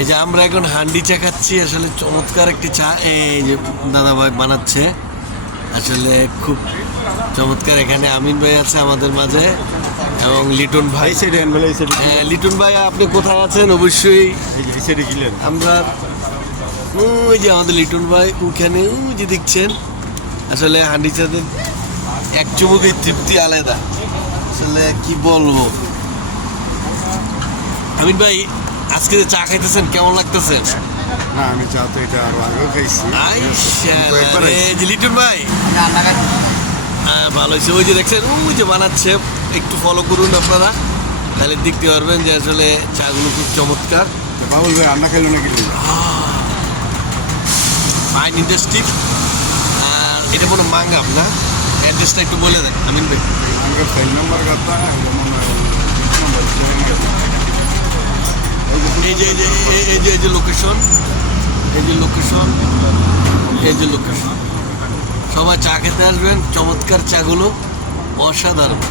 এই যে আমরা এখন হান্ডি চা খাচ্ছি, আসলে চমৎকার একটি চা এই যে দাদা ভাই বানাচ্ছে, আসলে খুব চমৎকার। এখানে আমিন ভাই আছে আমাদের মাঝে এবং লিটন ভাই। হ্যাঁ লিটন ভাই, আপনি কোথায় আছেন? অবশ্যই আমরা ওই যে আমাদের লিটন ভাই ওখানে ওই যে দেখছেন, আসলে হান্ডি চাতে এক চুমুকের তৃপ্তি আলাদা, আসলে কি বলবো। আমিন ভাই, আজকে যে চা খাইতেছেন কেমন লাগতেছে? না, আমি চা তো এটা আরো আগেও খাইছি। লিটন ভাই ভালো হয়েছে। ওই যে দেখছেন ওই যে বানাচ্ছে, একটু ফলো করুন আপনারা, তাহলে দেখতে পারবেন যে আসলে চাগুলো খুব চমৎকার। বাবুল ভাই রান্না খাইলো নাকি? Fine industry. আর এটা কোনো মাঙ্গাম না, অ্যাড্রেসটা একটু বলে দেন আমিন ভাই। আমাকে ফোন নাম্বার কথা এই যে এই যে লোকেশন, এই যে লোকেশন, এই যে লোকেশন। সবাই চা খেতে আসবেন, চমৎকার চাগুলো অসাধারণ।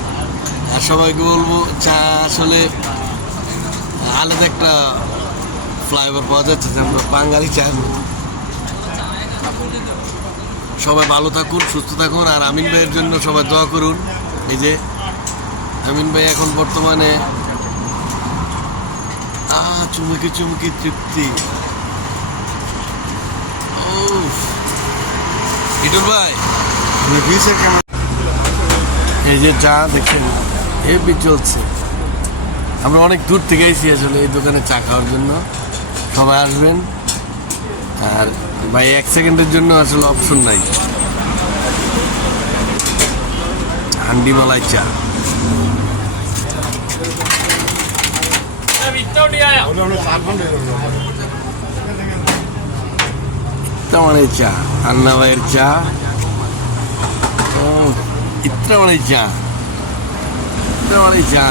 আর সবাইকে বলবো চা আসলে আলাদা একটা ফ্লেভার পাওয়া যাচ্ছে, যে আমরা বাঙালি চা। সবাই ভালো থাকুন, সুস্থ থাকুন, আর আমিন ভাইয়ের জন্য সবাই দোয়া করুন। এই যে আমিন ভাই এখন বর্তমানে চুমুকি চুমুকি তৃপ্তি। লিটন ভাই, এই যে চা দেখেন হেভি চলছে। আমরা অনেক দূর থেকে এসেছি আসলে এই দোকানে চা খাওয়ার জন্য। সবাই আসবেন, আর ভাই 1 সেকেন্ডের জন্য আসলে অপশন নাই। হান্ডি মালাই চা, ইত্রামানের চা, আন্না ভাইয়ের চা, ইত্রামানের চা, ইত্রামানের চা।